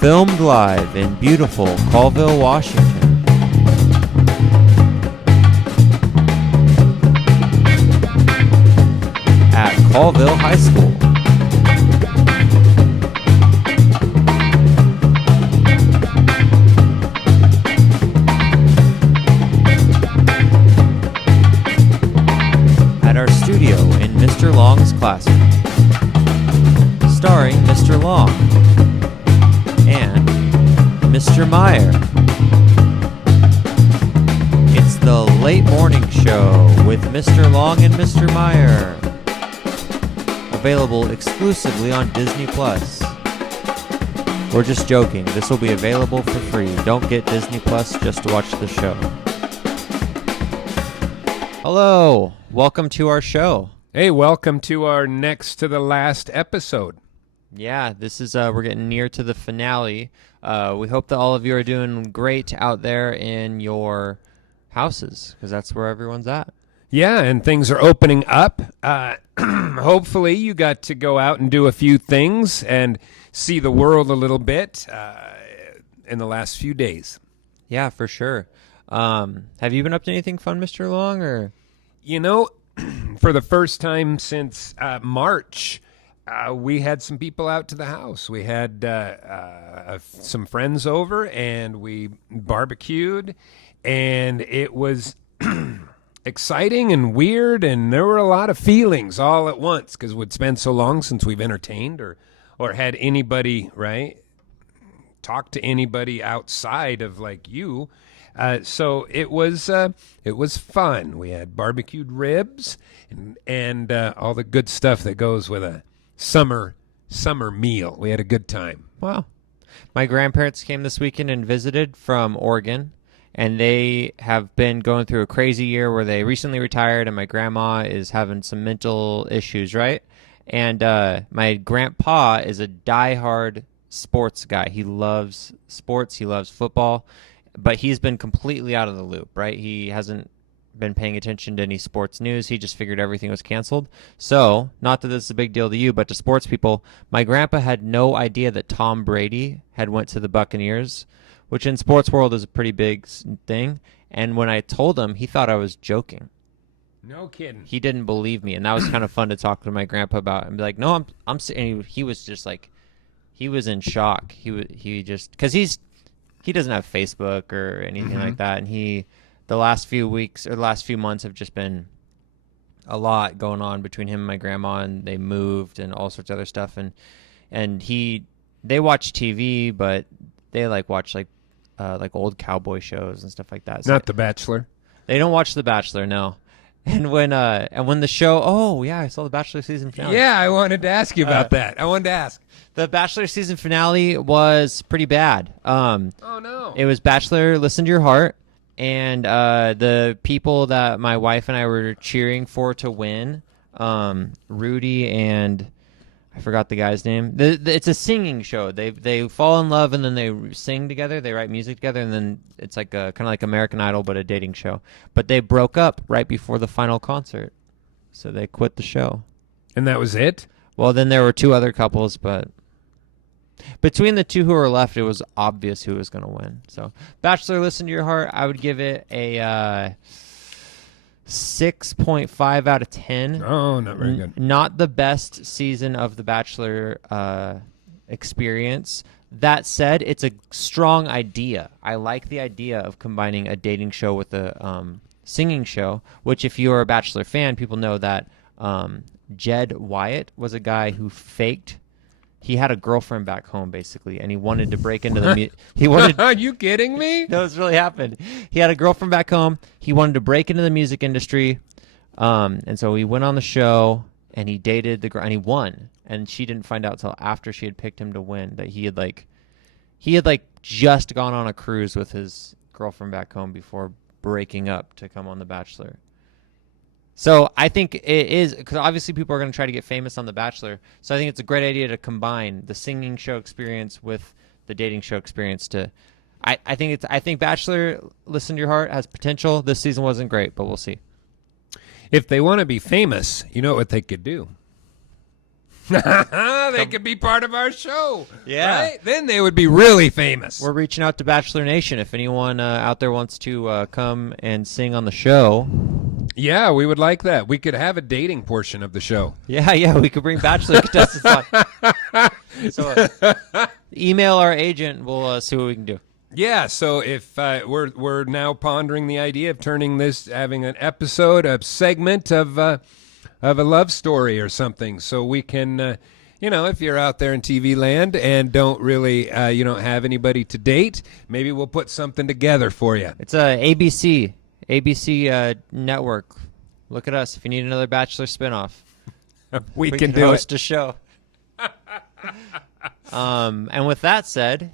Filmed live in beautiful Colville, Washington. At Colville High School. At our studio in Mr. Long's classroom. Starring Mr. Long and Mr. Meyer. It's the Late Morning Show with Mr. Long and Mr. Meyer. Available exclusively on Disney+. We're just joking. This will be available for free. Don't get Disney+ just to watch the show. Hello. Welcome to our show. Hey, welcome to our next to the last episode. Yeah, this is we're getting near to the finale. We hope that all of you are doing great out there in your houses, because that's where everyone's at. Yeah, and things are opening up. Hopefully you got to go out and do a few things and see the world a little bit in the last few days. Yeah, for sure. Have you been up to anything fun, Mr. Long? Or You know, for the first time since March, we had some people out to the house. We had some friends over, and we barbecued, and it was exciting and weird, and there were a lot of feelings all at once because it's been so long since we've entertained or had anybody, right, talk to anybody outside of like you. So it was fun. We had barbecued ribs and all the good stuff that goes with a summer meal. We had a good time. wow. My grandparents came this weekend and visited from Oregon, and they have been going through a crazy year where they recently retired, and my grandma is having some mental issues, right? And my grandpa is a diehard sports guy. He loves sports. He loves football. But he's been completely out of the loop, right? He hasn't been paying attention to any sports news. He just figured everything was canceled. So, not that this is a big deal to you, but to sports people, my grandpa had no idea that Tom Brady had went to the Buccaneers, which in sports world is a pretty big thing. And when I told him, he thought I was joking. No kidding. He didn't believe me, and that was kind of fun to talk to my grandpa about. And be like, no, I'm. And he was just like, he was in shock. He just because he doesn't have Facebook or anything like that, and the last few weeks or the last few months have just been a lot going on between him and my grandma, and they moved and all sorts of other stuff, and they watch TV, but they watch old cowboy shows and stuff like that. So Not The Bachelor. they don't watch The Bachelor, no. And when the show, oh yeah, I saw the Bachelor season finale. Yeah, I wanted to ask you about that. I wanted to ask. The Bachelor season finale was pretty bad. Oh no. It was Bachelor Listen to Your Heart, and the people that my wife and I were cheering for to win, Rudy and I forgot the guy's name. It's a singing show. They fall in love and then they sing together. They write music together, and then it's like kind of like American Idol, but a dating show. But they broke up right before the final concert, so they quit the show. And that was it? Well, then there were two other couples, but between the two who were left, it was obvious who was going to win. So, Bachelor, Listen to Your Heart, I would give it a 6.5 out of 10. Oh, not very good. Not the best season of The Bachelor experience. That said, it's a strong idea. I like the idea of combining a dating show with a singing show, which if you're a Bachelor fan, people know that Jed Wyatt was a guy who faked. He had a girlfriend back home, basically, and he wanted to break into the he wanted. Are you kidding me? No, this really happened. He had a girlfriend back home. He wanted to break into the music industry, and so he went on the show, and he dated the girl, and he won. And she didn't find out till after she had picked him to win that he had just gone on a cruise with his girlfriend back home before breaking up to come on The Bachelor. So I think it is, because obviously people are going to try to get famous on The Bachelor. So I think it's a great idea to combine the singing show experience with the dating show experience. I think Bachelor, Listen to Your Heart has potential. This season wasn't great, but we'll see. If they want to be famous, you know what they could do? They could be part of our show. Yeah. Right? Then they would be really famous. We're reaching out to Bachelor Nation. If anyone out there wants to come and sing on the show. Yeah, we would like that. We could have a dating portion of the show. Yeah, we could bring Bachelor contestants on. So email our agent. We'll see what we can do. Yeah, so if we're now pondering the idea of having an episode, a segment of a love story or something, so we can, if you're out there in TV land and don't really, you don't have anybody to date, maybe we'll put something together for you. It's ABC network. Look at us if you need another Bachelor spinoff. we can do host it. a show. And with that said,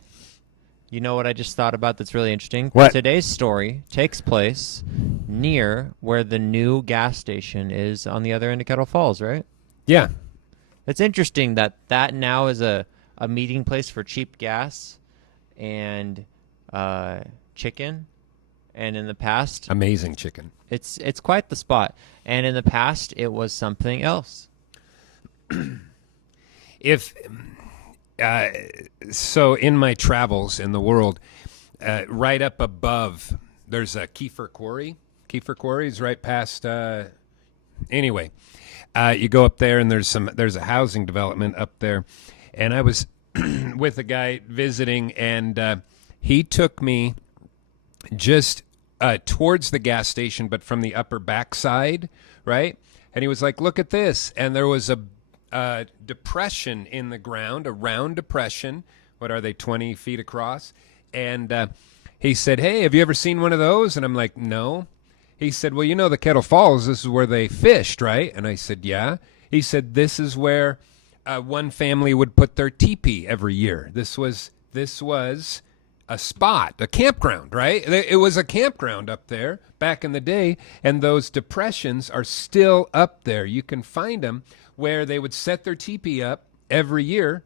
you know what I just thought about that's really interesting? What? Today's story takes place near where the new gas station is on the other end of Kettle Falls, right? Yeah. It's interesting that now is a meeting place for cheap gas and chicken. And in the past, Amazing chicken. it's quite the spot. And in the past, it was something else. So in my travels in the world, right up above, there's a Kiefer Quarry. Kiefer Quarry is right past. Anyway, you go up there and there's a housing development up there, and I was with a guy visiting, and he took me just towards the gas station, but from the upper backside, right? And he was like, "Look at this!" And there was a depression in the ground, a round depression. What are they, 20 feet across? And he said, "Hey, have you ever seen one of those?" And I'm like, "No." He said, "Well, you know the Kettle Falls, this is where they fished, right?" And I said, "Yeah." He said, "This is where one family would put their teepee every year. This was a spot, a campground, right? It was a campground up there back in the day, and those depressions are still up there. You can find them where they would set their teepee up every year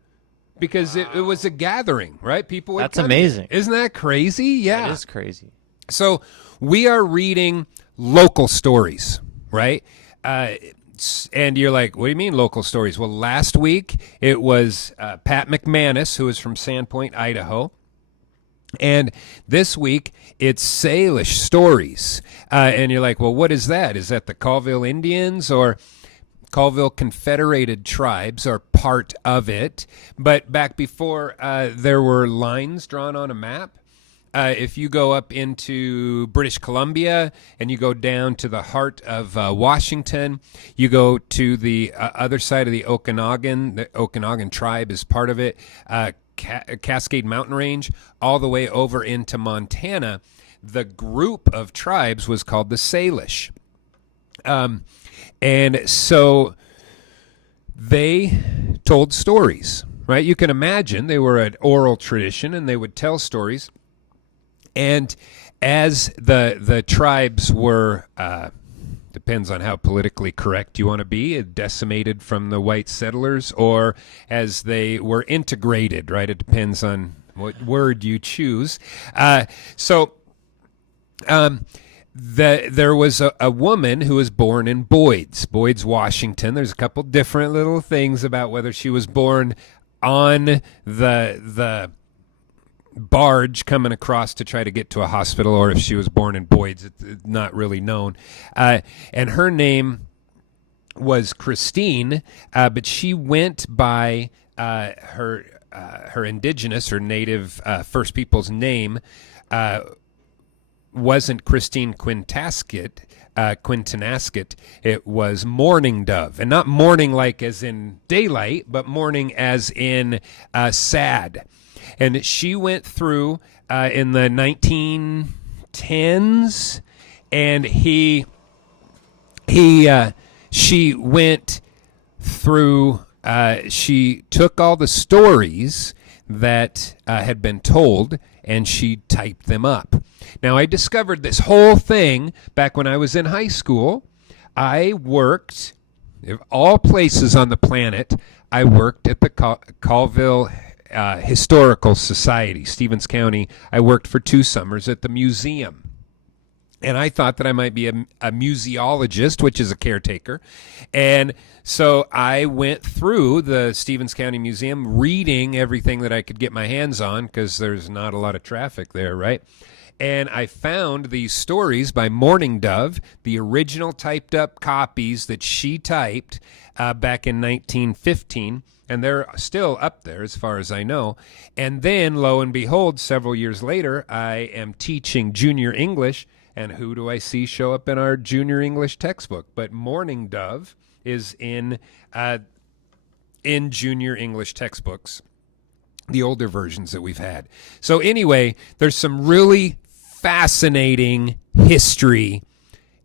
because it was a gathering, right? People would That's come. amazing. Isn't that crazy? Yeah. That is crazy. So we are reading local stories, right? And you're like, what do you mean local stories? Well, last week it was Pat McManus, who is from Sandpoint, Idaho. And this week it's Salish stories. And you're like, well, what is that? Is that the Colville Indians or Colville Confederated Tribes are part of it? But back before there were lines drawn on a map, if you go up into British Columbia and you go down to the heart of Washington, you go to the other side of the Okanagan. The Okanagan tribe is part of it. Cascade Mountain Range, all the way over into Montana, the group of tribes was called the Salish. And so they told stories, right? You can imagine they were an oral tradition and they would tell stories. And as the tribes were, depends on how politically correct you want to be, decimated from the white settlers, or as they were integrated, right? It depends on what word you choose. There was a woman who was born in Boyd's, Washington. There's a couple different little things about whether she was born on the barge coming across to try to get to a hospital, or if she was born in Boyd's. It's not really known. And her name was Christine, but she went by her indigenous or native First Peoples name wasn't Christine Quintasket. It was Mourning Dove, and not mourning like as in daylight, but mourning as in sad. And she went through in the 1910s, and she went through. She took all the stories that had been told, and she typed them up. Now, I discovered this whole thing back when I was in high school. I worked, of all places on the planet, I worked at the Colville Historical Society, Stevens County. I worked for 2 summers at the museum. And I thought that I might be a museologist, which is a caretaker. And so I went through the Stevens County Museum reading everything that I could get my hands on because there's not a lot of traffic there, right? And I found these stories by Mourning Dove, the original typed up copies that she typed back in 1915. And they're still up there as far as I know. And then, lo and behold, several years later, I am teaching junior English. And who do I see show up in our junior English textbook? But Mourning Dove is in junior English textbooks, the older versions that we've had. So anyway, there's some really fascinating history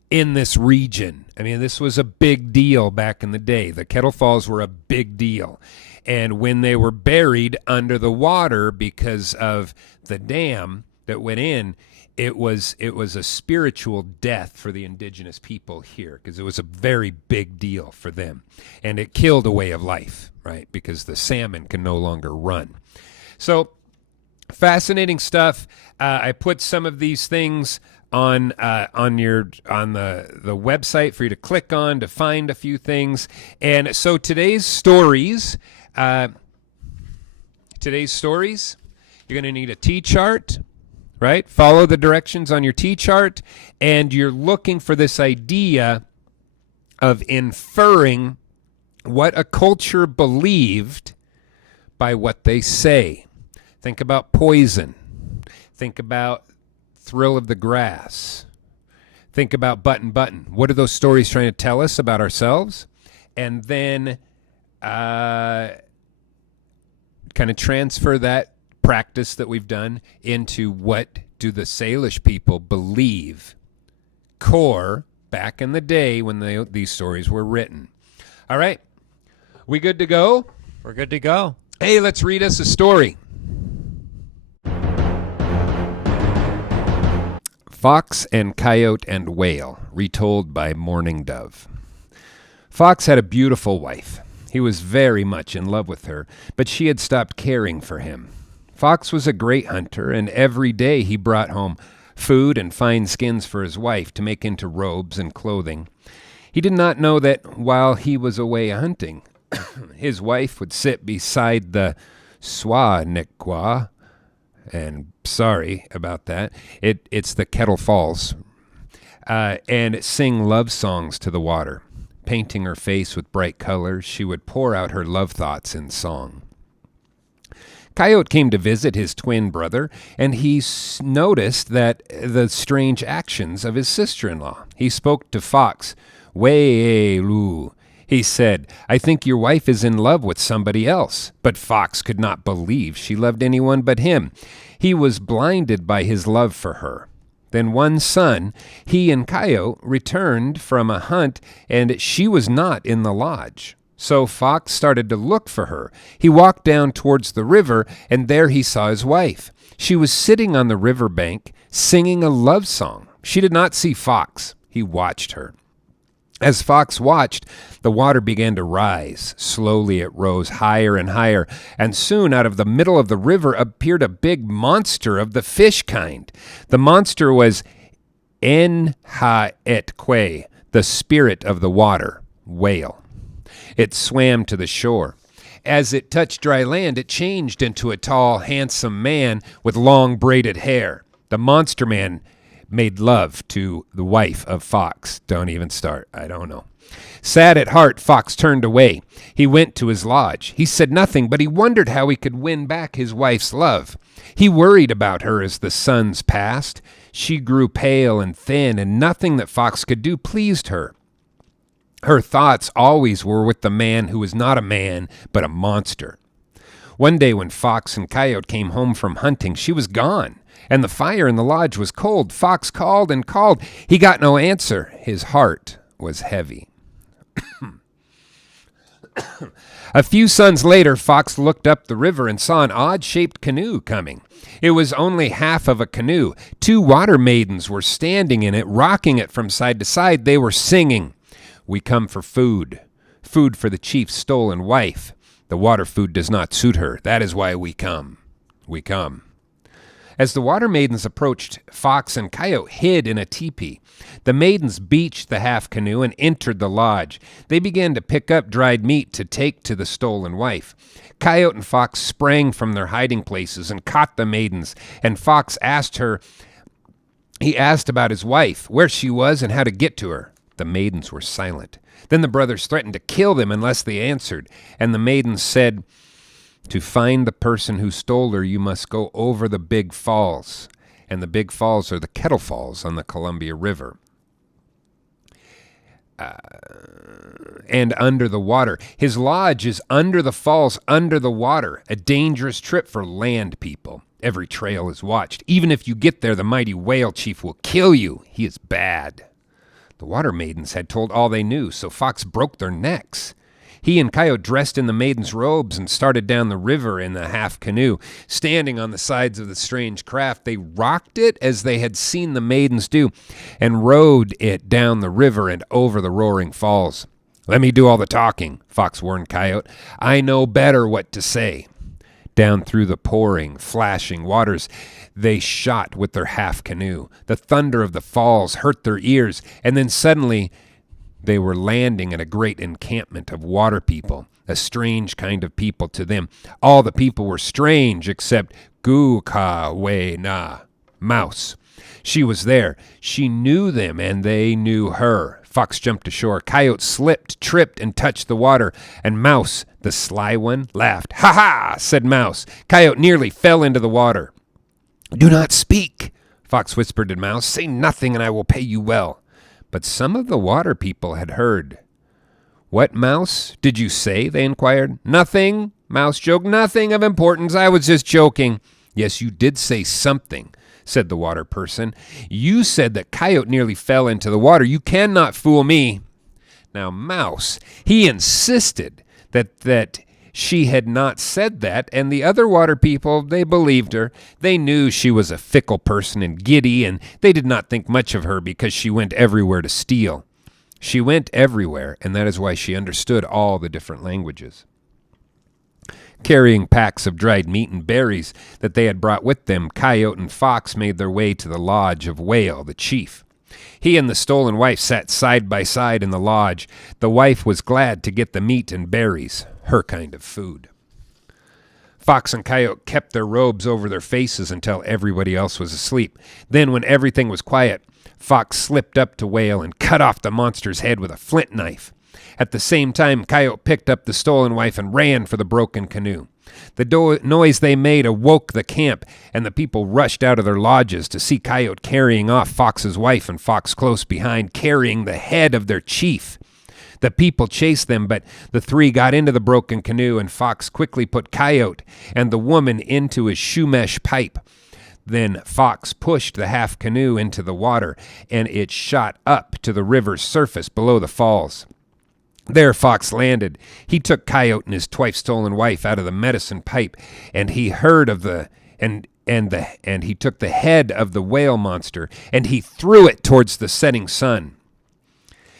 in this region. I mean, this was a big deal back in the day. The Kettle Falls were a big deal. And when they were buried under the water because of the dam that went in, it was a spiritual death for the indigenous people here because it was a very big deal for them. And it killed a way of life, right? Because the salmon can no longer run. So fascinating stuff. I put some of these things on the website for you to click on to find a few things. And so today's stories, you're going to need a T-chart. Right? Follow the directions on your T-chart, and you're looking for this idea of inferring what a culture believed by what they say. Think about Poison. Think about Thrill of the Grass. Think about Button Button. What are those stories trying to tell us about ourselves? And then kind of transfer that practice that we've done into what do the Salish people believe core back in the day when these stories were written. All right. We good to go? We're good to go. Hey, let's read us a story. Fox and Coyote and Whale, retold by Mourning Dove. Fox had a beautiful wife. He was very much in love with her, but she had stopped caring for him. Fox was a great hunter, and every day he brought home food and fine skins for his wife to make into robes and clothing. He did not know that while he was away hunting, his wife would sit beside the Swa-Niqua, and sorry about that, it's the Kettle Falls, and sing love songs to the water. Painting her face with bright colors, she would pour out her love thoughts in song. Coyote came to visit his twin brother, and he noticed the strange actions of his sister-in-law. He spoke to Fox. "Wei-lu," he said, "I think your wife is in love with somebody else." But Fox could not believe she loved anyone but him. He was blinded by his love for her. Then one sun, he and Coyote returned from a hunt, and she was not in the lodge. So Fox started to look for her. He walked down towards the river, and there he saw his wife. She was sitting on the river bank, singing a love song. She did not see Fox. He watched her. As Fox watched, the water began to rise. Slowly it rose higher and higher, and soon out of the middle of the river appeared a big monster of the fish kind. The monster was En-ha-et-kwe, the spirit of the water, whale. It swam to the shore. As it touched dry land, it changed into a tall, handsome man with long braided hair. The monster man made love to the wife of Fox. Don't even start. I don't know. Sad at heart, Fox turned away. He went to his lodge. He said nothing, but he wondered how he could win back his wife's love. He worried about her as the suns passed. She grew pale and thin, and nothing that Fox could do pleased her. Her thoughts always were with the man who was not a man, but a monster. One day when Fox and Coyote came home from hunting, she was gone, and the fire in the lodge was cold. Fox called and called. He got no answer. His heart was heavy. A few suns later, Fox looked up the river and saw an odd-shaped canoe coming. It was only half of a canoe. 2 water maidens were standing in it, rocking it from side to side. They were singing, "We come for food, food for the chief's stolen wife. The water food does not suit her. That is why we come. We come." As the water maidens approached, Fox and Coyote hid in a teepee. The maidens beached the half canoe and entered the lodge. They began to pick up dried meat to take to the stolen wife. Coyote and Fox sprang from their hiding places and caught the maidens, and Fox asked about his wife, where she was, and how to get to her. The maidens were silent. Then the brothers threatened to kill them unless they answered, and the maidens said, "To find the person who stole her, you must go over the big falls." And the big falls are the Kettle Falls on the Columbia River. And under the water. His lodge is under the falls, under the water, a dangerous trip for land people. Every trail is watched. Even if you get there, the mighty whale chief will kill you. He is bad. The water maidens had told all they knew, so Fox broke their necks. He and Coyote dressed in the maidens' robes and started down the river in the half canoe. Standing on the sides of the strange craft, they rocked it as they had seen the maidens do, and rowed it down the river and over the roaring falls. "Let me do all the talking," Fox warned Coyote. "I know better what to say." Down through the pouring, flashing waters, they shot with their half canoe. The thunder of the falls hurt their ears, and then suddenly they were landing at a great encampment of water people, a strange kind of people to them. All the people were strange except Gu-Ka-we-na, Mouse. She was there. She knew them, and they knew her. Fox jumped ashore. Coyote slipped, tripped, and touched the water, and Mouse, the sly one, laughed. "Ha ha!" said Mouse. Coyote nearly fell into the water. "Do not speak," Fox whispered to Mouse. "Say nothing, and I will pay you well." But some of the water people had heard. "What, Mouse, did you say?" they inquired. "Nothing," Mouse joked. "Nothing of importance. I was just joking." "Yes, you did say something," said the water person. "You said that Coyote nearly fell into the water. You cannot fool me." Now, Mouse, he insisted that she had not said that, and the other water people, they believed her. They knew she was a fickle person and giddy, and they did not think much of her because she went everywhere to steal. She went everywhere, and that is why she understood all the different languages. Carrying packs of dried meat and berries that they had brought with them, Coyote and Fox made their way to the lodge of Whale, the chief. He and the stolen wife sat side by side in the lodge. The wife was glad to get the meat and berries, her kind of food. Fox and Coyote kept their robes over their faces until everybody else was asleep. Then, when everything was quiet, Fox slipped up to Whale and cut off the monster's head with a flint knife. At the same time, Coyote picked up the stolen wife and ran for the broken canoe. The noise they made awoke the camp, and the people rushed out of their lodges to see Coyote carrying off Fox's wife and Fox close behind, carrying the head of their chief. The people chased them, but the three got into the broken canoe, and Fox quickly put Coyote and the woman into his shoe mesh pipe. Then Fox pushed the half canoe into the water, and it shot up to the river's surface below the falls. There Fox landed. He took Coyote and his twice-stolen wife out of the medicine pipe, and he heard of and he took the head of the whale monster, and he threw it towards the setting sun.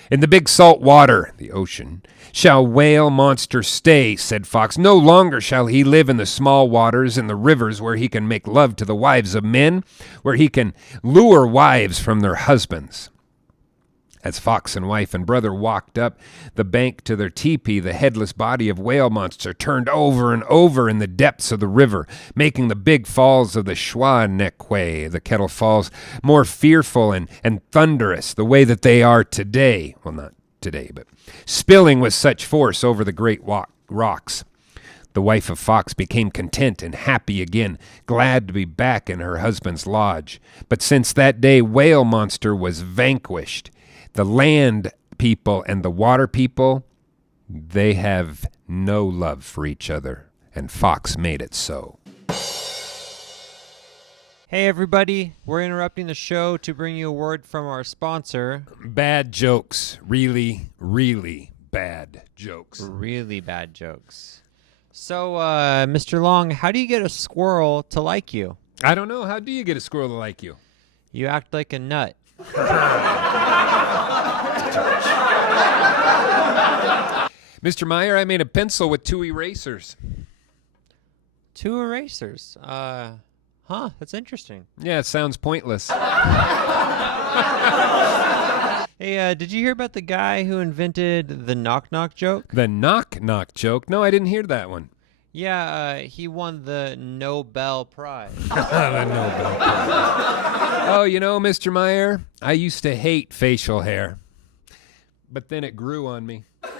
"In the big salt water," the ocean, "shall whale monster stay," said Fox. "No longer shall he live in the small waters and the rivers where he can make love to the wives of men, where he can lure wives from their husbands." As Fox and wife and brother walked up the bank to their teepee, the headless body of whale monster turned over and over in the depths of the river, making the big falls of the Schwanekwe, the Kettle Falls, more fearful and thunderous, the way that they are today. Well, not today, but spilling with such force over the great rocks. The wife of Fox became content and happy again, glad to be back in her husband's lodge. But since that day, whale monster was vanquished. The land people and the water people, they have no love for each other, and Fox made it so. Hey everybody, we're interrupting the show to bring you a word from our sponsor. Bad jokes. Really, really bad jokes. Really bad jokes. So, Mr. Long, how do you get a squirrel to like you? I don't know. How do you get a squirrel to like you? You act like a nut. Mr. Meyer, I made a pencil with 2 erasers. 2 erasers? Huh, that's interesting. Yeah, it sounds pointless. Hey, did you hear about the guy who invented the knock-knock joke? The knock-knock joke? No, I didn't hear that one. Yeah, he won the Nobel Prize. The Nobel Prize. Oh, Mr. Meyer, I used to hate facial hair. But then it grew on me. That's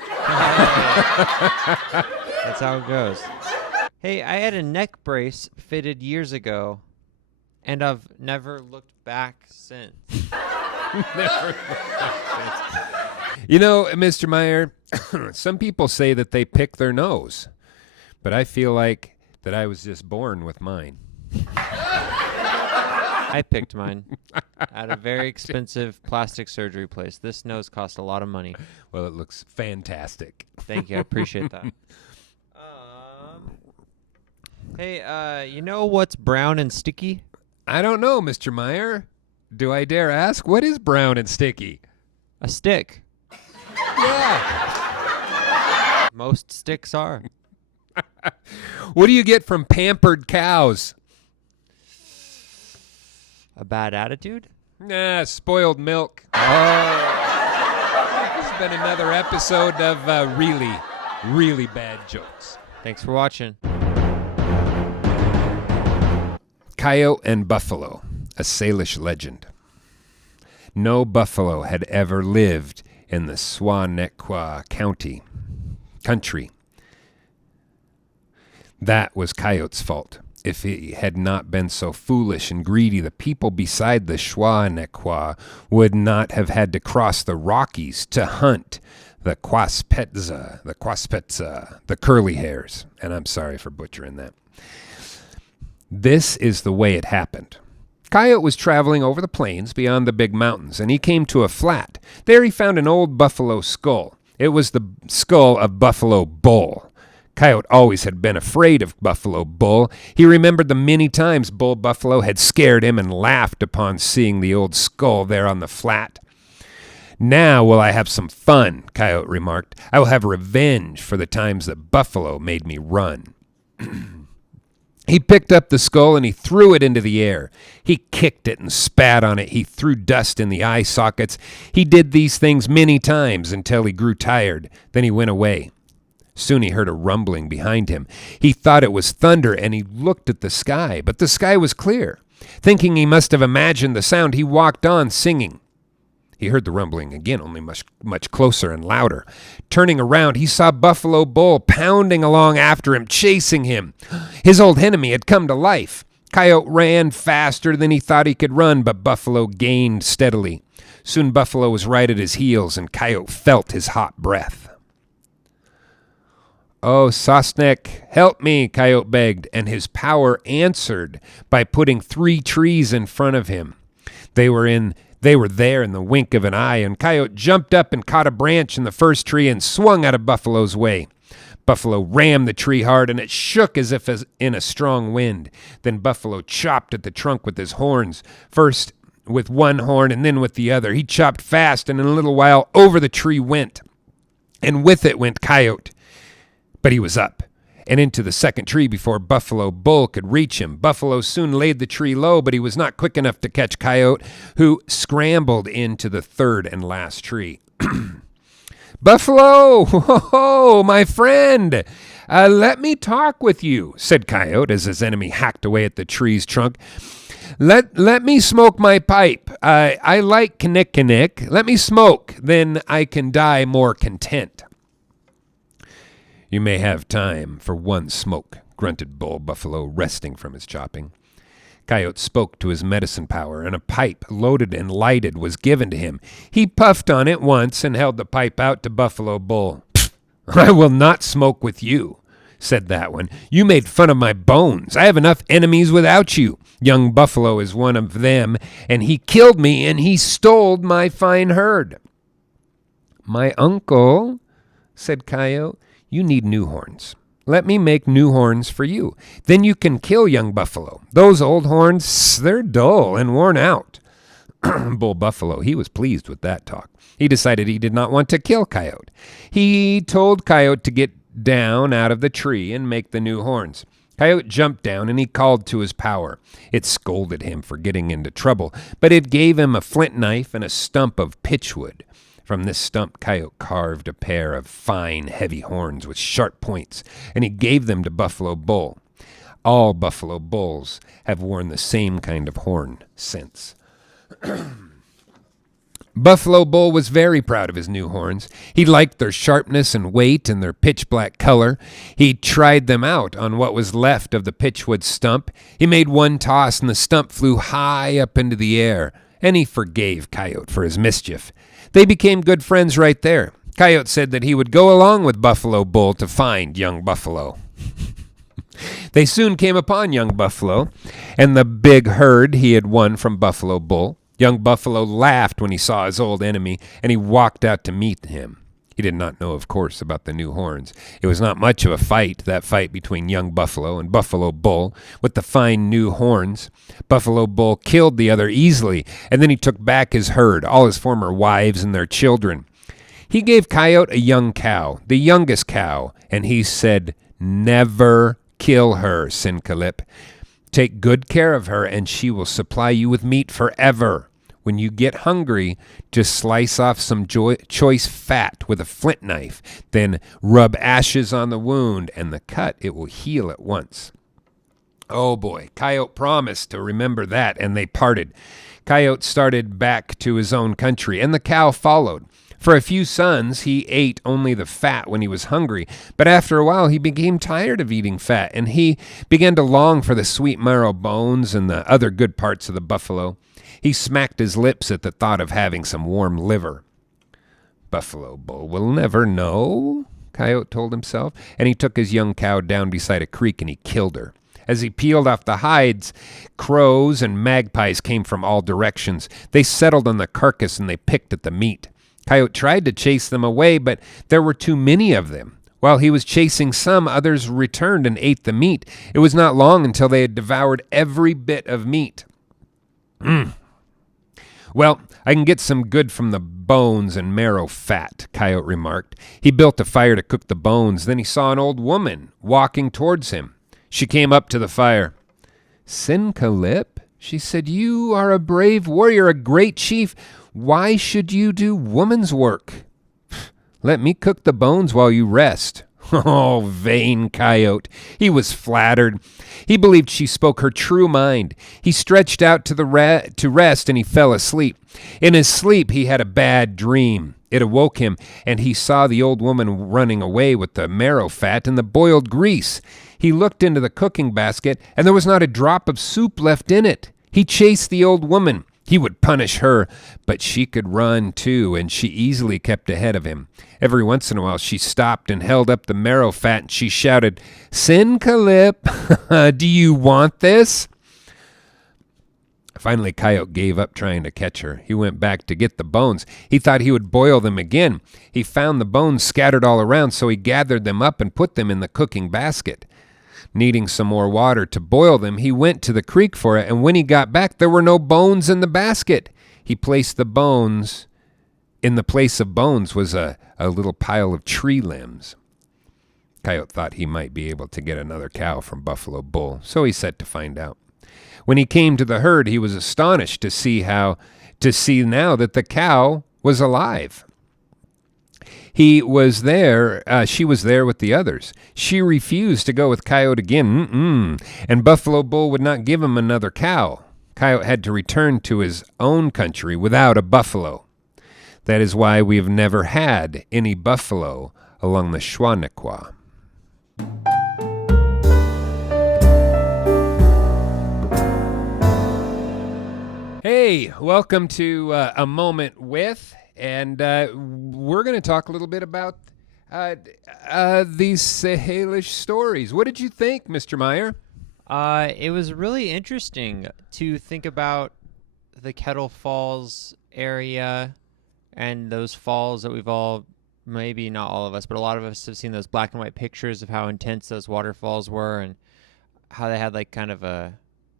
how it goes. Hey, I had a neck brace fitted years ago, and I've never looked back since. Never looked back since. Mr. Meyer, some people say that they pick their nose, but I feel like that I was just born with mine. I picked mine at a very expensive plastic surgery place. This nose cost a lot of money. Well, it looks fantastic. Thank you. I appreciate that. Hey, you know what's brown and sticky? I don't know, Mr. Meyer. Do I dare ask, what is brown and sticky? A stick. Yeah. Most sticks are. What do you get from pampered cows? A bad attitude? Nah, spoiled milk. Oh. This has been another episode of really, really bad jokes. Thanks for watching. Coyote and Buffalo, a Salish legend. No buffalo had ever lived in the Swanequa country. That was Coyote's fault. If he had not been so foolish and greedy, the people beside the Swanequa would not have had to cross the Rockies to hunt the Quaspetza, the curly hairs. And I'm sorry for butchering that. This is the way it happened. Coyote was traveling over the plains beyond the big mountains, and he came to a flat. There he found an old buffalo skull. It was the skull of Buffalo Bull. Coyote always had been afraid of Buffalo Bull. He remembered the many times Bull Buffalo had scared him and laughed upon seeing the old skull there on the flat. Now will I have some fun, Coyote remarked. I will have revenge for the times that Buffalo made me run. He picked up the skull and he threw it into the air. He kicked it and spat on it. He threw dust in the eye sockets. He did these things many times until he grew tired. Then he went away. Soon he heard a rumbling behind him. He thought it was thunder, and he looked at the sky, but the sky was clear. Thinking he must have imagined the sound, he walked on singing. He heard the rumbling again, only much closer and louder. Turning around, he saw Buffalo Bull pounding along after him, chasing him. His old enemy had come to life. Coyote ran faster than he thought he could run, but Buffalo gained steadily. Soon Buffalo was right at his heels, and Coyote felt his hot breath. "Oh, Sosnek, help me," Coyote begged, and his power answered by putting 3 trees in front of him. They were there in the wink of an eye, and Coyote jumped up and caught a branch in the first tree and swung out of Buffalo's way. Buffalo rammed the tree hard, and it shook as if in a strong wind. Then Buffalo chopped at the trunk with his horns, first with one horn and then with the other. He chopped fast, and in a little while over the tree went, and with it went Coyote. But he was up and into the second tree before Buffalo Bull could reach him. Buffalo soon laid the tree low, but he was not quick enough to catch Coyote, who scrambled into the third and last tree. "Buffalo, ho, my friend, let me talk with you," said Coyote as his enemy hacked away at the tree's trunk. Let me smoke my pipe. I like knick. Let me smoke, then I can die more content." "You may have time for one smoke," grunted Bull Buffalo, resting from his chopping. Coyote spoke to his medicine power, and a pipe, loaded and lighted, was given to him. He puffed on it once and held the pipe out to Buffalo Bull. "I will not smoke with you," said that one. "You made fun of my bones. I have enough enemies without you. Young Buffalo is one of them, and he killed me, and he stole my fine herd." "My uncle," said Coyote, "you need new horns. Let me make new horns for you. Then you can kill young Buffalo. Those old horns, they're dull and worn out." Bull Buffalo, he was pleased with that talk. He decided he did not want to kill Coyote. He told Coyote to get down out of the tree and make the new horns. Coyote jumped down and he called to his power. It scolded him for getting into trouble, but it gave him a flint knife and a stump of pitchwood. From this stump, Coyote carved a pair of fine, heavy horns with sharp points, and he gave them to Buffalo Bull. All buffalo bulls have worn the same kind of horn since. Buffalo Bull was very proud of his new horns. He liked their sharpness and weight and their pitch-black color. He tried them out on what was left of the pitchwood stump. He made one toss, and the stump flew high up into the air, and he forgave Coyote for his mischief. They became good friends right there. Coyote said that he would go along with Buffalo Bull to find young Buffalo. They soon came upon young Buffalo and the big herd he had won from Buffalo Bull. Young Buffalo laughed when he saw his old enemy, and he walked out to meet him. He did not know, of course, about the new horns. It was not much of a fight, that fight between young Buffalo and Buffalo Bull with the fine new horns. Buffalo Bull killed the other easily, and then he took back his herd, all his former wives and their children. He gave Coyote a young cow, the youngest cow, and he said, "Never kill her, Sincalip. Take good care of her, and she will supply you with meat forever. When you get hungry, just slice off some choice fat with a flint knife, then rub ashes on the wound, and the cut, it will heal at once." Oh boy, Coyote promised to remember that, and they parted. Coyote started back to his own country, and the cow followed. For a few suns, he ate only the fat when he was hungry, but after a while he became tired of eating fat, and he began to long for the sweet marrow bones and the other good parts of the buffalo. He smacked his lips at the thought of having some warm liver. Buffalo Bull will never know, Coyote told himself, and he took his young cow down beside a creek and he killed her. As he peeled off the hides, crows and magpies came from all directions. They settled on the carcass and they picked at the meat. Coyote tried to chase them away, but there were too many of them. While he was chasing some, others returned and ate the meat. It was not long until they had devoured every bit of meat. Well, I can get some good from the bones and marrow fat, Coyote remarked. He built a fire to cook the bones. Then he saw an old woman walking towards him. She came up to the fire. "Sincalip," she said, "you are a brave warrior, a great chief. Why should you do woman's work? Let me cook the bones while you rest." Oh, vain Coyote. He was flattered. He believed she spoke her true mind. He stretched out to rest, and he fell asleep. In his sleep, he had a bad dream. It awoke him, and he saw the old woman running away with the marrow fat and the boiled grease. He looked into the cooking basket, and there was not a drop of soup left in it. He chased the old woman. He would punish her, but she could run too, and she easily kept ahead of him. Every once in a while she stopped and held up the marrow fat, and she shouted, "Sincalip, do you want this?" Finally, Coyote gave up trying to catch her. He went back to get the bones. He thought he would boil them again. He found the bones scattered all around, so he gathered them up and put them in the cooking basket. Needing some more water to boil them, he went to the creek for it, and when he got back, there were no bones in the basket. He placed the bones. In the place of bones was a little pile of tree limbs. Coyote thought he might be able to get another cow from Buffalo Bull, so he set to find out. When he came to the herd, he was astonished to see now that the cow was alive. She was there with the others. She refused to go with Coyote again, and Buffalo Bull would not give him another cow. Coyote had to return to his own country without a buffalo. That is why we have never had any buffalo along the Schwannequa. Hey, welcome to A Moment With, and we're going to talk a little bit about these Salish stories. What did you think, Mr. Meyer? It was really interesting to think about the Kettle Falls area and those falls that we've all, maybe not all of us, but a lot of us have seen those black and white pictures of how intense those waterfalls were and how they had like kind of a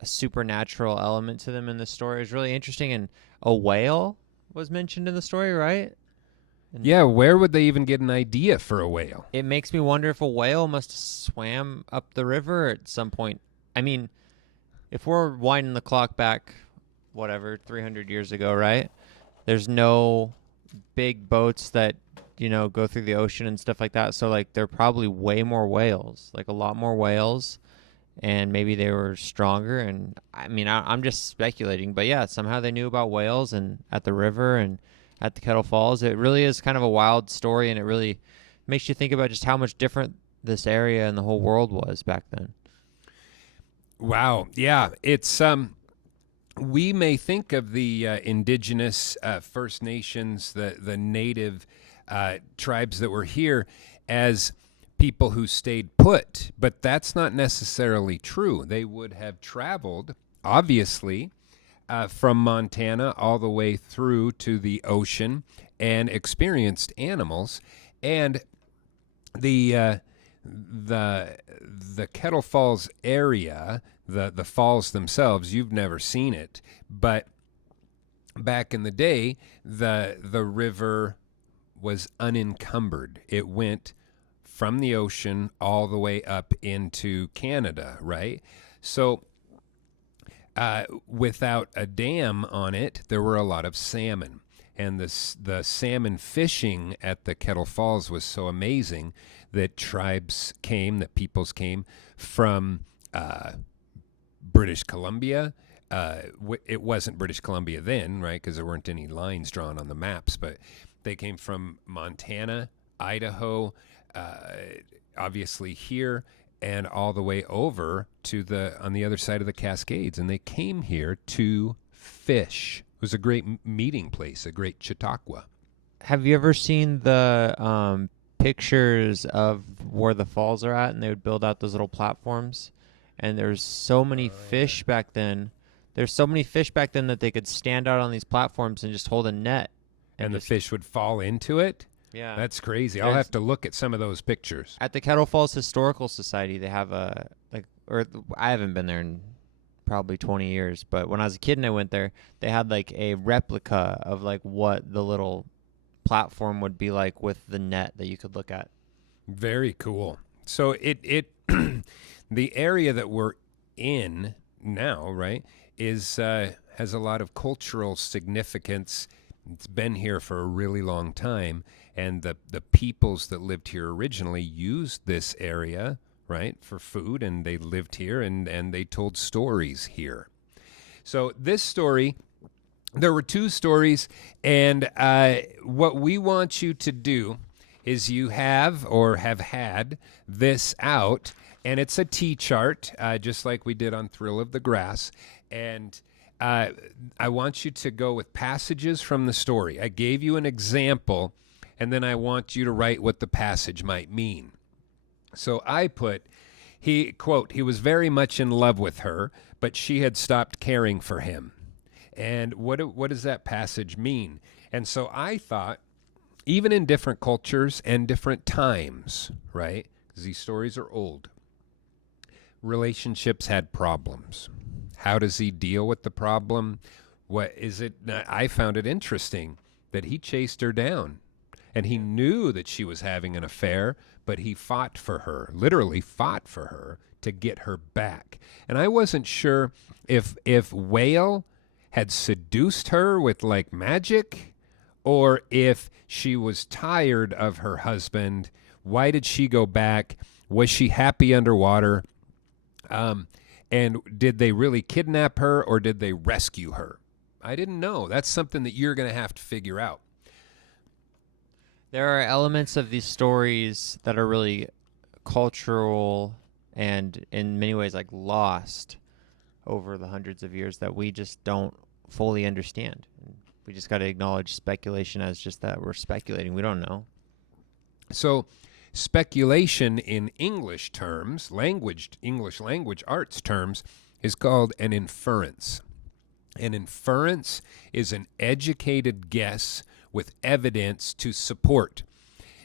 supernatural element to them in the story. It was really interesting. And a whale was mentioned in the story, right? And Yeah, where would they even get an idea for a whale? it makes me wonder if a whale must have swam up the river at some point. I mean, if we're winding the clock back, whatever, 300 years ago, right? There's no big boats that, go through the ocean and stuff like that. So, like, there are probably way more whales, like a lot more whales. And maybe they were stronger. And I mean, I'm just speculating. But yeah, somehow they knew about whales and at the river and at the Kettle Falls. It really is kind of a wild story. And it really makes you think about just how much different this area and the whole world was back then. Wow. Yeah, it's we may think of the indigenous First Nations, the native tribes that were here, as people who stayed put, but that's not necessarily true. They would have traveled, obviously, from Montana all the way through to the ocean and experienced animals. And the the Kettle Falls area, the falls themselves, you've never seen it, but back in the day, the river was unencumbered. It went from the ocean all the way up into Canada, right? So without a dam on it, there were a lot of salmon. And the salmon fishing at the Kettle Falls was so amazing that peoples came from British Columbia. It wasn't British Columbia then, right? Because there weren't any lines drawn on the maps, but they came from Montana, Idaho, obviously here, and all the way over to on the other side of the Cascades. And they came here to fish. It was a great meeting place, a great Chautauqua. Have you ever seen the pictures of where the falls are at, and they would build out those little platforms? And there's so many fish back then. There's so many fish back then that they could stand out on these platforms and just hold a net. And the fish would fall into it? Yeah. That's crazy. I'll have to look at some of those pictures. At the Kettle Falls Historical Society, they have I haven't been there in probably 20 years, but when I was a kid and I went there, they had like a replica of like what the little platform would be like with the net that you could look at. Very cool. So it the area that we're in now, right, is has a lot of cultural significance. It's been here for a really long time, and the peoples that lived here originally used this area, right, for food, and they lived here and they told stories here. So this story, there were two stories, and what we want you to do is you have or have had this out, and it's a T-chart, just like we did on Thrill of the Grass, and I want you to go with passages from the story. I gave you an example, and then I want you to write what the passage might mean. So I put, quote, he was very much in love with her, but she had stopped caring for him. And what does that passage mean? And so I thought, even in different cultures and different times, right? Because these stories are old. Relationships had problems. How does he deal with the problem? What is it? I found it interesting that he chased her down, and he knew that she was having an affair, but he fought for her, literally fought for her to get her back. And I wasn't sure if Whale had seduced her with like magic, or if she was tired of her husband. Why did she go back? Was she happy underwater? And did they really kidnap her, or did they rescue her? I didn't know. That's something that you're going to have to figure out. There are elements of these stories that are really cultural and in many ways like lost over the hundreds of years that we just don't fully understand. We just got to acknowledge speculation as just that we're speculating. We don't know. So speculation in English terms, English language arts terms, is called an inference. An inference is an educated guess with evidence to support.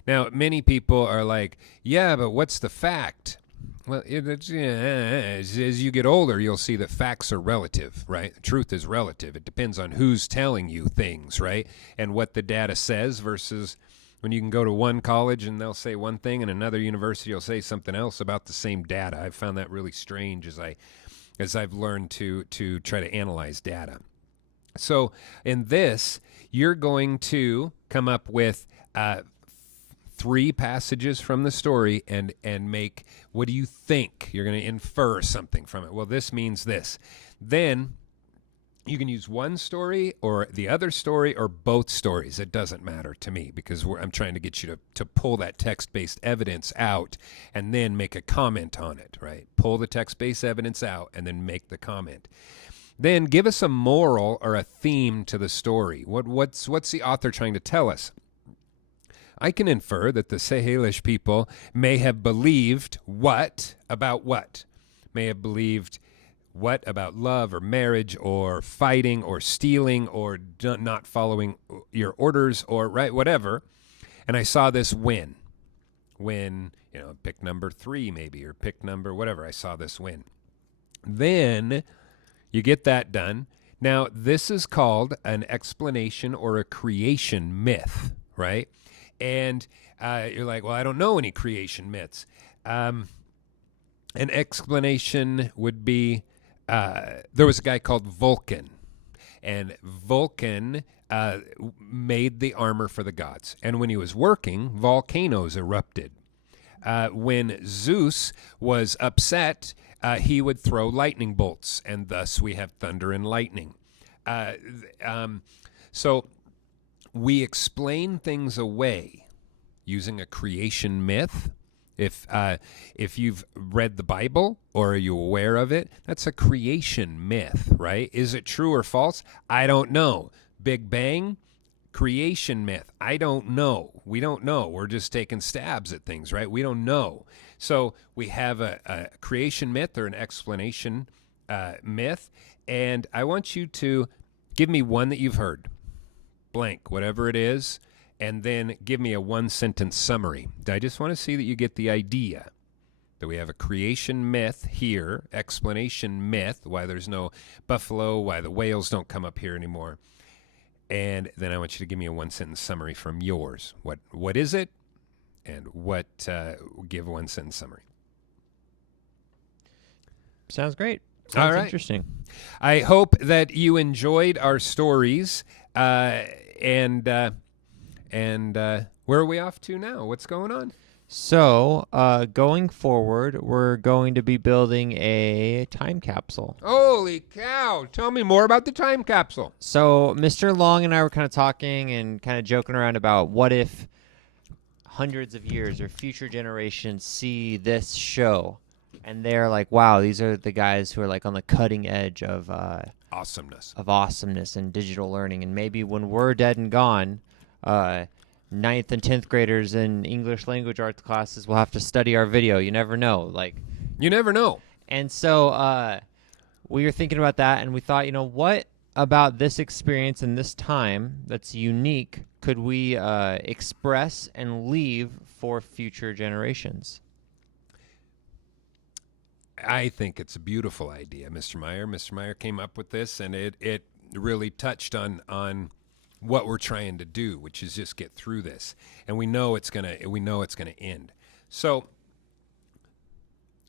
Now, many people are like, yeah, but what's the fact? Well, as you get older, you'll see that facts are relative, right? Truth is relative. It depends on who's telling you things, right? And what the data says versus when you can go to one college and they'll say one thing and another university will say something else about the same data. I've found that really strange as I've learned to try to analyze data. So in this, you're going to come up with 3 passages from the story and make, what do you think? You're going to infer something from it. Well, this means this. Then you can use one story or the other story or both stories. It doesn't matter to me because I'm trying to get you to pull that text-based evidence out and then make a comment on it, right? Pull the text-based evidence out and then make the comment. Then give us a moral or a theme to the story. What's the author trying to tell us? I can infer that the Sahelish people may have believed what about what? May have believed what about love or marriage or fighting or stealing or not following your orders or right, whatever. And I saw this when, pick number 3 maybe or pick number whatever. I saw this win. Then you get that done. Now, this is called an explanation or a creation myth, right? And you're like, well, I don't know any creation myths. An explanation would be there was a guy called Vulcan, and Vulcan made the armor for the gods. And when he was working, volcanoes erupted. When Zeus was upset, he would throw lightning bolts, and thus we have thunder and lightning. So we explain things away using a creation myth. If you've read the Bible or are you aware of it, that's a creation myth, right? Is it true or false? I don't know. Big Bang, creation myth. I don't know. We don't know. We're just taking stabs at things, right? We don't know. So we have a creation myth or an explanation myth, and I want you to give me one that you've heard. Blank, whatever it is, and then give me a 1-sentence summary. I just want to see that you get the idea that we have a creation myth here, explanation myth, why there's no buffalo, why the whales don't come up here anymore. And then I want you to give me a 1-sentence summary from yours. What is it? And give a 1-sentence summary. Sounds great. All Sounds right. interesting. I hope that you enjoyed our stories. And where are we off to now? What's going on? So, going forward, we're going to be building a time capsule. Holy cow. Tell me more about the time capsule. So, Mr. Long and I were kind of talking and kind of joking around about what if hundreds of years or future generations see this show and they're like, wow, these are the guys who are like on the cutting edge of awesomeness and digital learning. And maybe when we're dead and gone, 9th and 10th graders in English language arts classes will have to study our video. You never know. You never know. And so we were thinking about that, and we thought, what about this experience and this time that's unique could we express and leave for future generations? I think it's a beautiful idea, Mr. Meyer. Mr. Meyer came up with this, and it really touched on what we're trying to do, which is just get through this. And we know it's gonna end. So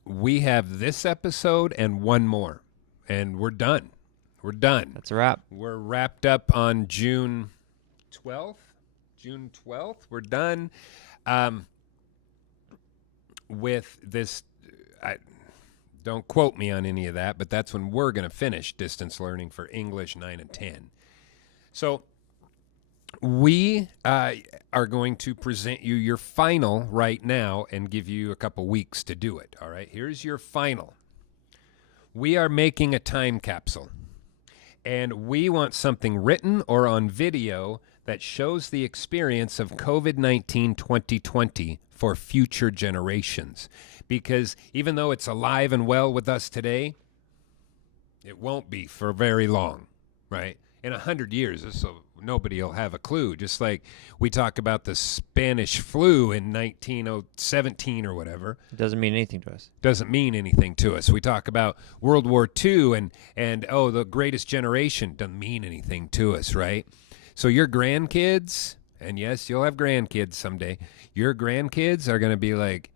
we have this episode and one more, and we're done. We're done. That's a wrap. We're wrapped up on June 12th. We're done with this. Don't quote me on any of that, but that's when we're going to finish distance learning for English 9 and 10. So we are going to present you your final right now and give you a couple weeks to do it. All right, here's your final. We are making a time capsule, and we want something written or on video that shows the experience of COVID-19 2020 for future generations. Because even though it's alive and well with us today, it won't be for very long, right? In 100 years, this nobody will have a clue. Just like we talk about the Spanish flu in 1917 or whatever. It doesn't mean anything to us. Doesn't mean anything to us. We talk about World War II and oh, the greatest generation. Doesn't mean anything to us, right? So your grandkids, and yes, you'll have grandkids someday, your grandkids are going to be like,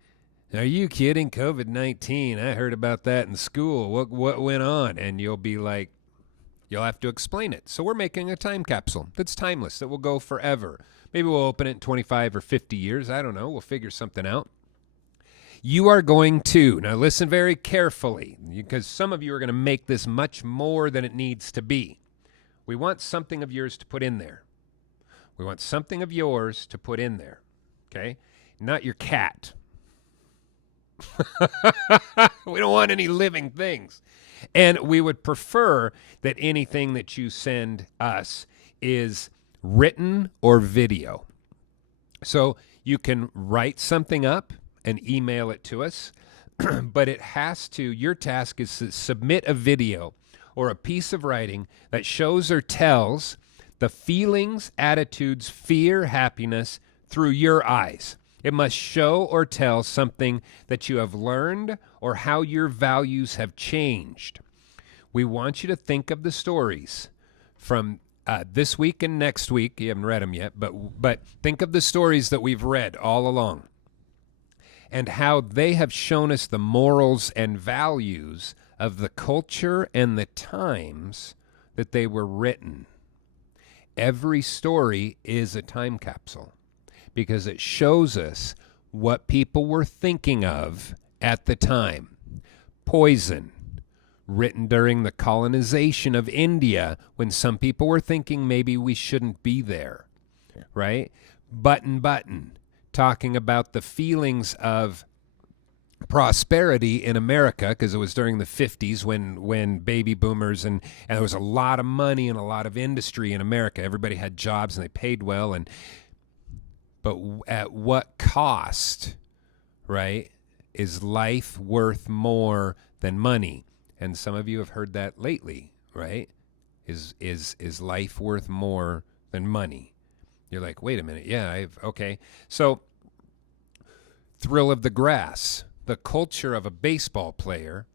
are you kidding? COVID-19. I heard about that in school. What went on? And you'll be like, you'll have to explain it. So we're making a time capsule that's timeless, that will go forever. Maybe we'll open it in 25 or 50 years. I don't know. We'll figure something out. You are going to, now listen very carefully, because some of you are going to make this much more than it needs to be. We want something of yours to put in there. We want something of yours to put in there, okay? Not your cat. We don't want any living things. And we would prefer that anything that you send us is written or video. So you can write something up and email it to us, but it has to, your task is to submit a video or a piece of writing that shows or tells the feelings, attitudes, fear, happiness through your eyes. It must show or tell something that you have learned or how your values have changed. We want you to think of the stories from this week and next week. You haven't read them yet, but think of the stories that we've read all along and how they have shown us the morals and values of the culture and the times that they were written. Every story is a time capsule because it shows us what people were thinking of at the time. Poison, written during the colonization of India when some people were thinking maybe we shouldn't be there, right? Button, talking about the feelings of prosperity in America, because it was during the 50s when baby boomers and there was a lot of money and a lot of industry in America. Everybody had jobs and they paid well, but at what cost, right? Is life worth more than money? And some of you have heard that lately, right? Is life worth more than money? You're like, wait a minute, yeah, okay. So, thrill of the grass, the culture of a baseball player.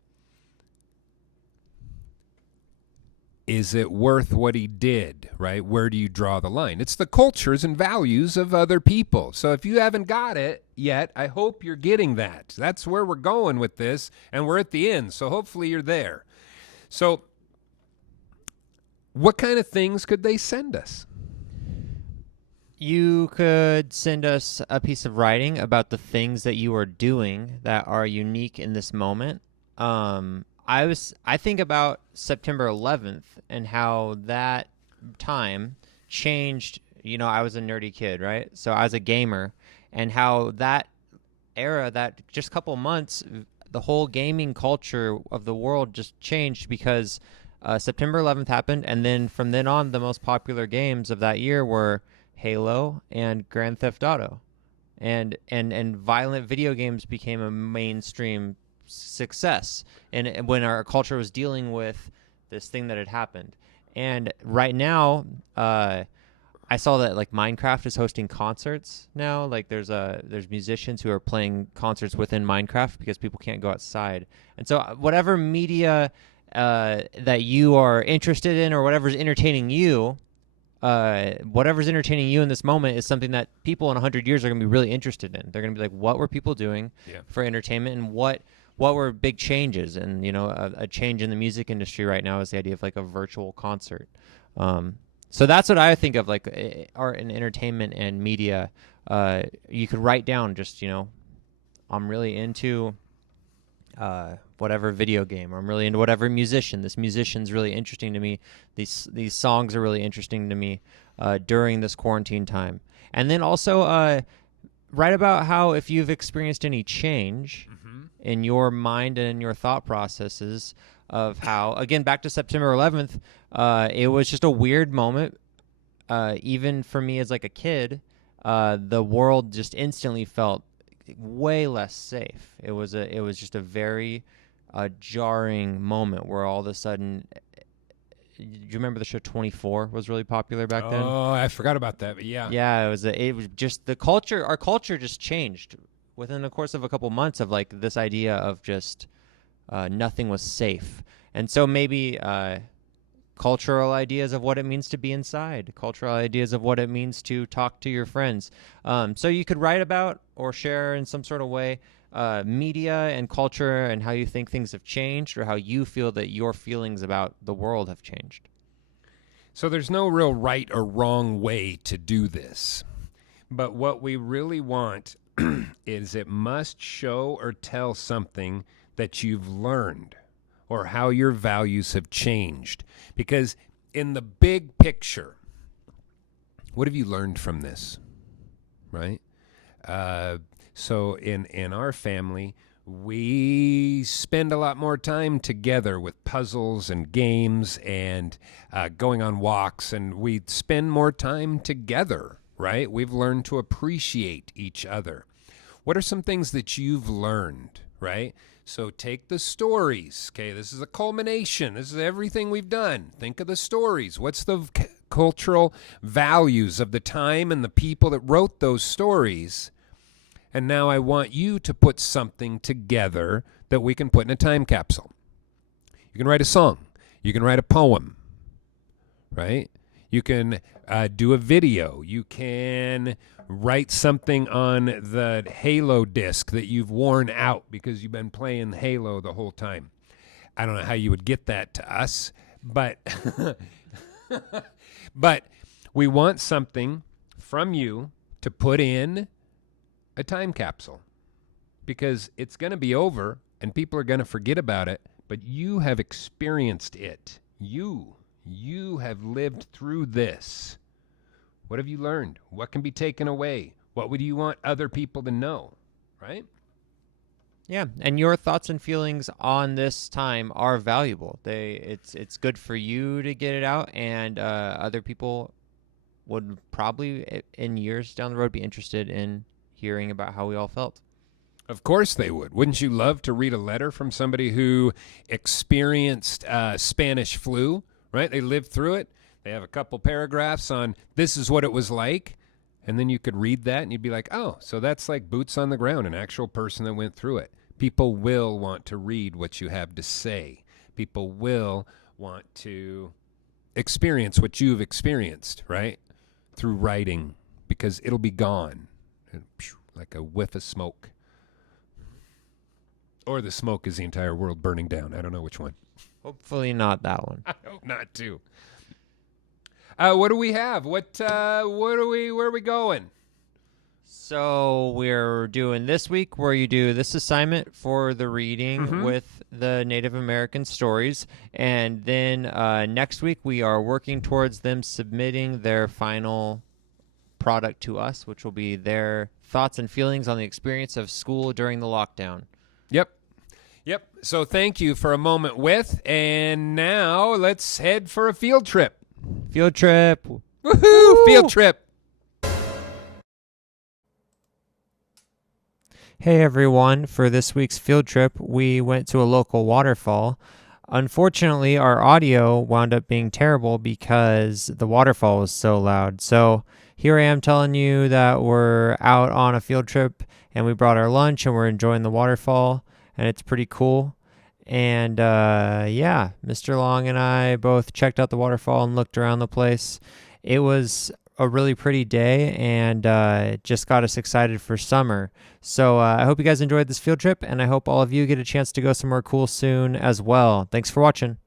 Is it worth what he did, right? Where do you draw the line? It's the cultures and values of other people. So if you haven't got it yet, I hope you're getting that. That's where we're going with this, and we're at the end, so hopefully you're there. So what kind of things could they send us? You could send us a piece of writing about the things that you are doing that are unique in this moment. I think about September 11th and how that time changed. You know, I was a nerdy kid, right? So I was a gamer, and how that era, that just couple months, the whole gaming culture of the world just changed because September 11th happened, and then from then on, the most popular games of that year were Halo and Grand Theft Auto, and violent video games became a mainstream success, and when our culture was dealing with this thing that had happened. And right now, I saw that like Minecraft is hosting concerts now. Like there's musicians who are playing concerts within Minecraft because people can't go outside. And so whatever media that you are interested in, or whatever's entertaining you in this moment is something that people in 100 years are going to be really interested in. They're going to be like, what were people doing for entertainment, and what were big changes? And, you know, a change in the music industry right now is the idea of like a virtual concert. So that's what I think of, like art and entertainment and media. You could write down just, you know, I'm really into whatever video game, or I'm really into whatever musician. This musician's really interesting to me. These songs are really interesting to me during this quarantine time. And then also write about how, if you've experienced any change in your mind and in your thought processes of how, again, back to September 11th, it was just a weird moment. Even for me as like a kid, the world just instantly felt way less safe. It was just a very jarring moment where all of a sudden do you remember the show 24 was really popular back then? Oh, I forgot about that. But yeah. Yeah, it was just the culture. Our culture just changed within the course of a couple months of like this idea of just nothing was safe, and so maybe cultural ideas of what it means to be inside, cultural ideas of what it means to talk to your friends. So you could write about or share in some sort of way media and culture and how you think things have changed or how you feel that your feelings about the world have changed. So there's no real right or wrong way to do this. But what we really want is it must show or tell something that you've learned or how your values have changed. Because in the big picture, what have you learned from this, right? So in our family, we spend a lot more time together with puzzles and games and going on walks, and we spend more time together, right? We've learned to appreciate each other. What are some things that you've learned, right? So take the stories. Okay, this is a culmination. This is everything we've done. Think of the stories. What's the cultural values of the time and the people that wrote those stories? And now I want you to put something together that we can put in a time capsule. You can write a song. You can write a poem, right? You can do a video. You can write something on the Halo disc that you've worn out because you've been playing Halo the whole time. I don't know how you would get that to us, but but we want something from you to put in a time capsule because it's going to be over and people are going to forget about it, but you have experienced it. You have lived through this. What have you learned? What can be taken away? What would you want other people to know, right? Yeah, and your thoughts and feelings on this time are valuable. It's good for you to get it out, and other people would probably, in years down the road, be interested in hearing about how we all felt. Of course they would. Wouldn't you love to read a letter from somebody who experienced Spanish flu, right? They lived through it. They have a couple paragraphs on this is what it was like. And then you could read that and you'd be like, oh, so that's like boots on the ground, an actual person that went through it. People will want to read what you have to say. People will want to experience what you've experienced, right? Through writing, because it'll be gone. Like a whiff of smoke. Or the smoke is the entire world burning down. I don't know which one. Hopefully not that one. I hope not too. What do we have? Where are we going? So we're doing this week where you do this assignment for the reading with the Native American stories. And then next week we are working towards them submitting their final product to us, which will be their thoughts and feelings on the experience of school during the lockdown. Yep. So thank you for a moment with, and now let's head for a field trip. Field trip. Woohoo! Field trip. Hey everyone, for this week's field trip, we went to a local waterfall. Unfortunately, our audio wound up being terrible because the waterfall was so loud. So here I am telling you that we're out on a field trip and we brought our lunch and we're enjoying the waterfall and it's pretty cool. And yeah, Mr. Long and I both checked out the waterfall and looked around the place. It was a really pretty day and it just got us excited for summer. So I hope you guys enjoyed this field trip and I hope all of you get a chance to go somewhere cool soon as well. Thanks for watching.